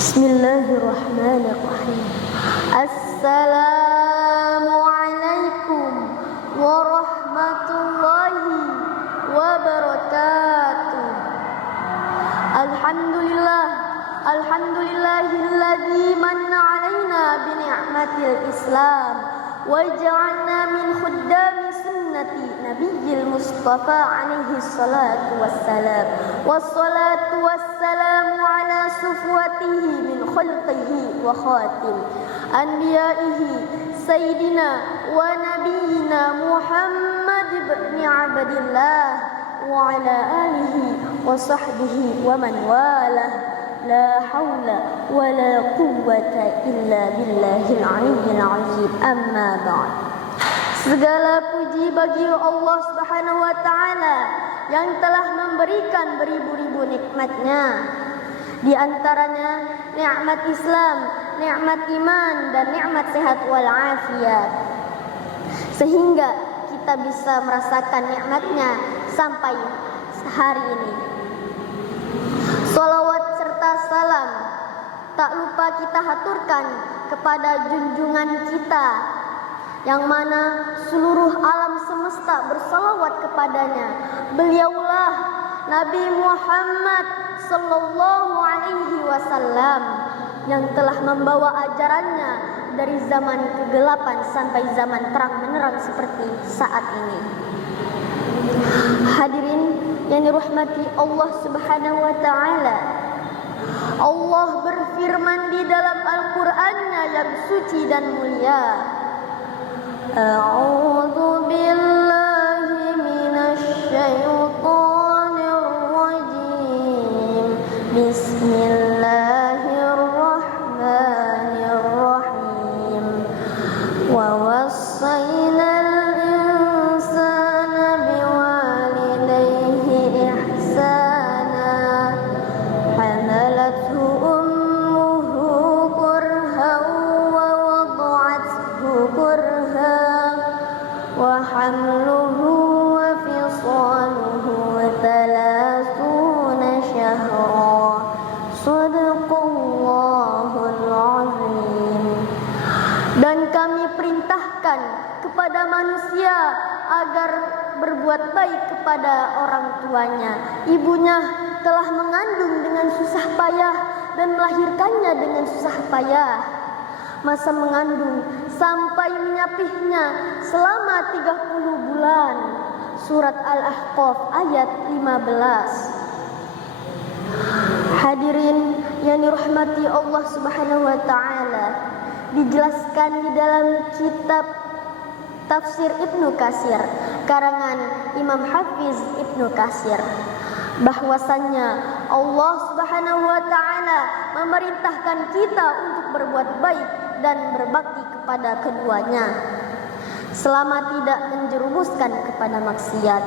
Bismillahirrahmanirrahim. Assalamualaikum warahmatullahi wabarakatuh. Alhamdulillahilladzi manna 'alaina bi ni'matil Islam wa ja'alna min khuddami sunnati nabiyil Mustafa alaihi salatu wassalam. Wassalatu wassalamu ala sufwatihi min khalqihi wa khatim anbiyaihi sayyidina wa nabiyyina Muhammad ibn Abdillah wa ala alihi wa sahbihi wa man walah. La haula wa la quwwata illa billahil aliyyil azim. Amma ba'd. Segala puji bagi Allah Subhanahu wa taala yang telah memberikan beribu-ribu nikmat-Nya. Di antaranya nikmat Islam, nikmat iman dan nikmat sehat wal afiat. Sehingga kita bisa merasakan nikmat-Nya sampai hari ini. Salawat serta salam tak lupa kita haturkan kepada junjungan kita yang mana seluruh alam semesta bersalawat kepadanya. Beliaulah Nabi Muhammad sallallahu alaihi wasallam yang telah membawa ajarannya dari zaman kegelapan sampai zaman terang menerang seperti saat ini. Hadirin yang dirahmati Allah Subhanahu wa taala. Allah berfirman di dalam Al-Qur'an-Nya yang suci dan mulia. A'udzu billahi minasy syaithanir rajim. Bismillahirrahmanirrahim. Wa wassaynal insana biwalidayhi ihsana. Hamalathu ummuhu kurhan wa wada'athu kurhan wa hamluhu wa fisaluhu 30 syahra. Shadaqallahul azim. Dan kami perintahkan kepada manusia agar berbuat baik kepada orang tuanya. Ibunya telah mengandung dengan susah payah dan melahirkannya dengan susah payah. Masa mengandung sampai menyapihnya selama 30 bulan. Surat Al-Ahqaf ayat 15. Hadirin yang dirahmati Allah Subhanahu wa taala, dijelaskan di dalam kitab Tafsir Ibnu Katsir karangan Imam Hafiz Ibnu Katsir bahwasannya Allah Subhanahu wa taala memerintahkan kita untuk berbuat baik dan berbakti kepada keduanya selama tidak menjerumuskan kepada maksiat.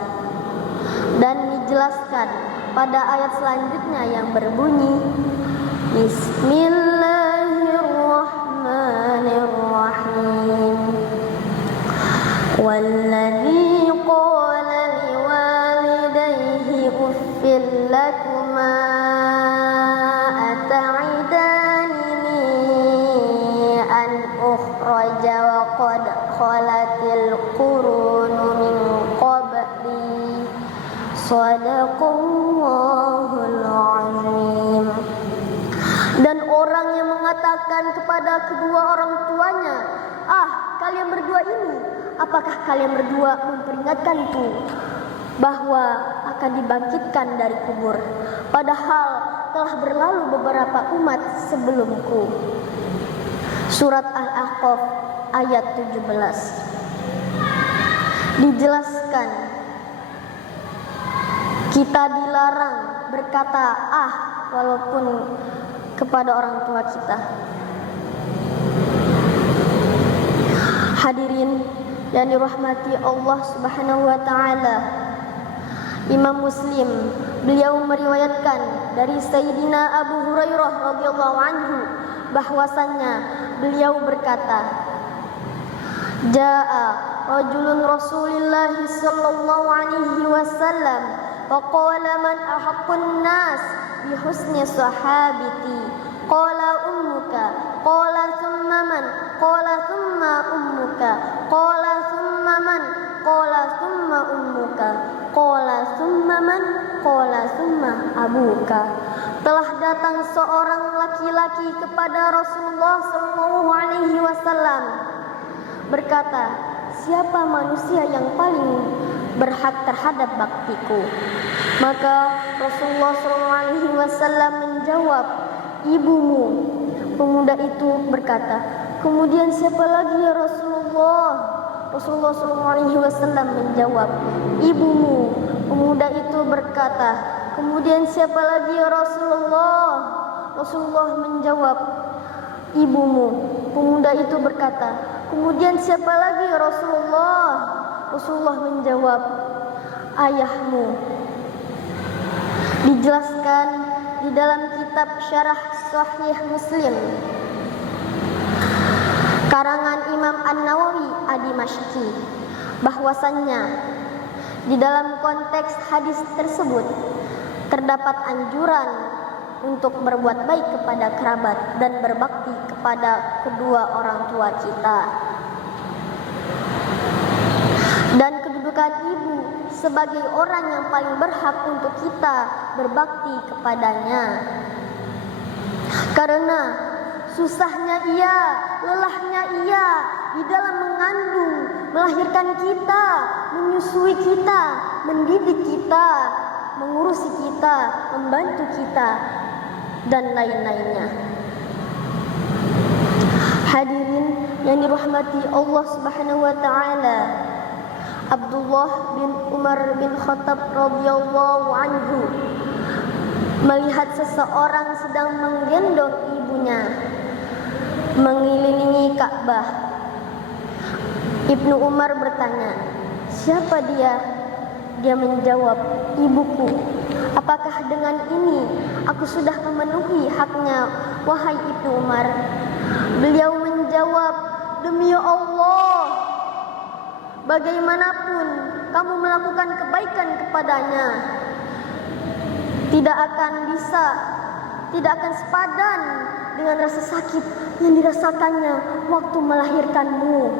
Dan dijelaskan pada ayat selanjutnya yang berbunyi Bismillahirrahmanirrahim. Walladzi qala liwalidayhi uffil lakuma ata'idani an ukhraja wa qad khalatil qurunu min qabli. Shadaqallahul azim. Dan orang yang mengatakan kepada kedua orang tuanya, kalian berdua ini, apakah kalian berdua memperingatkanku bahwa akan dibangkitkan dari kubur, padahal telah berlalu beberapa umat sebelumku. Surat Al-Ahqaf ayat 17. Dijelaskan kita dilarang berkata walaupun kepada orang tua kita. Hadirin yang dirahmati Allah Subhanahu wa taala, Imam Muslim beliau meriwayatkan dari Sayyidina Abu Hurairah radhiyallahu anhu bahwasannya beliau berkata, Ja'a rajulun Rasulillah sallallahu alaihi wasallam faqala man ahaqqun nas bihusni sahabati Qala ummuka. Qala thumma man. Qala thumma ummuka. Qala thumma man. Qala thumma ummuka. Qala thumma man. Qala thumma abuka. Telah datang seorang laki-laki kepada Rasulullah SAW berkata, siapa manusia yang paling berhak terhadap baktiku? Maka Rasulullah SAW menjawab, ibumu. Pemuda itu berkata, kemudian siapa lagi ya Rasulullah? Rasulullah SAW menjawab, ibumu. Pemuda itu berkata, kemudian siapa lagi ya Rasulullah? Rasulullah menjawab, ibumu. Pemuda itu berkata, kemudian siapa lagi ya Rasulullah? Rasulullah menjawab, ayahmu. Dijelaskan di dalam kitab Syarah Sahih Muslim karangan Imam An-Nawawi Ad-Dimashqi bahwasannya di dalam konteks hadis tersebut terdapat anjuran untuk berbuat baik kepada kerabat dan berbakti kepada kedua orang tua kita. Dan kedudukan ibu sebagai orang yang paling berhak untuk kita berbakti kepadanya. Karena susahnya ia, lelahnya ia di dalam mengandung, melahirkan kita, menyusui kita, mendidik kita, mengurusi kita, membantu kita, dan lain-lainnya. Hadirin yang dirahmati Allah Subhanahu wa taala, Abdullah bin Umar bin Khattab radhiyallahu anhu melihat seseorang sedang menggendong ibunya mengelilingi Ka'bah. Ibnu Umar bertanya, siapa dia? Dia menjawab, ibuku. Apakah dengan ini aku sudah memenuhi haknya, wahai Ibnu Umar? Beliau menjawab, demi Allah, bagaimanapun kamu melakukan kebaikan kepadanya, tidak akan sepadan dengan rasa sakit yang dirasakannya waktu melahirkanmu.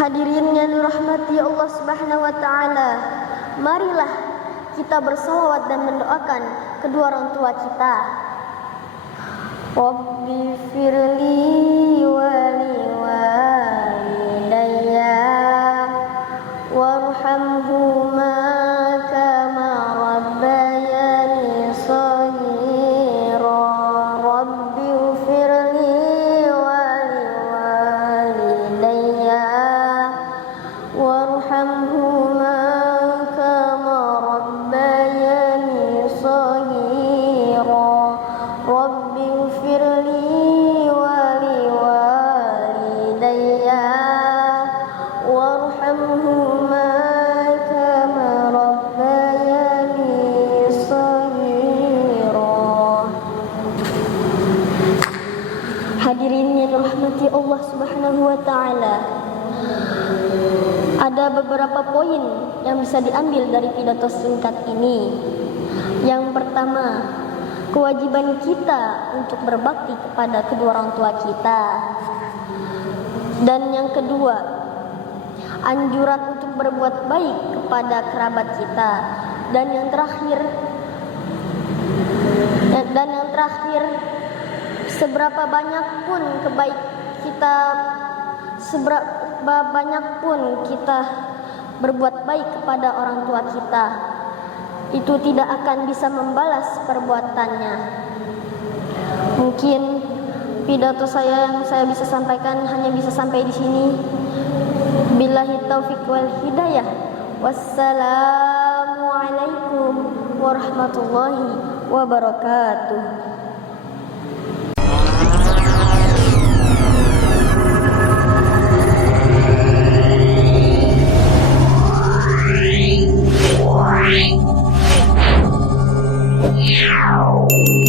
Hadirin yang dirahmati Allah Subhanahu wa taala, marilah kita bersalawat dan mendoakan kedua orang tua kita. Rabbi firli wali walidayya warhamhuma kama rabbayani shaghira. Rabbi firli wali walidayya warhamhuma kama rabbayani shaghira. Rabbi firli wali walidayya warhamhuma kama rabbayani shaghira. Hadirin yang dirahmati Allah Subhanahu wa taala, ada beberapa poin yang bisa diambil dari pidato singkat ini. Yang pertama, kewajiban kita untuk berbakti kepada kedua orang tua kita. Dan yang kedua, anjuran untuk berbuat baik kepada kerabat kita. Dan yang terakhir, seberapa banyak pun kita berbuat baik kepada orang tua kita, itu tidak akan bisa membalas perbuatannya. Mungkin pidato saya yang saya bisa sampaikan hanya bisa sampai di sini. Billahi taufiq wal hidayah. Wassalamualaikum warahmatullahi wabarakatuh. Wow.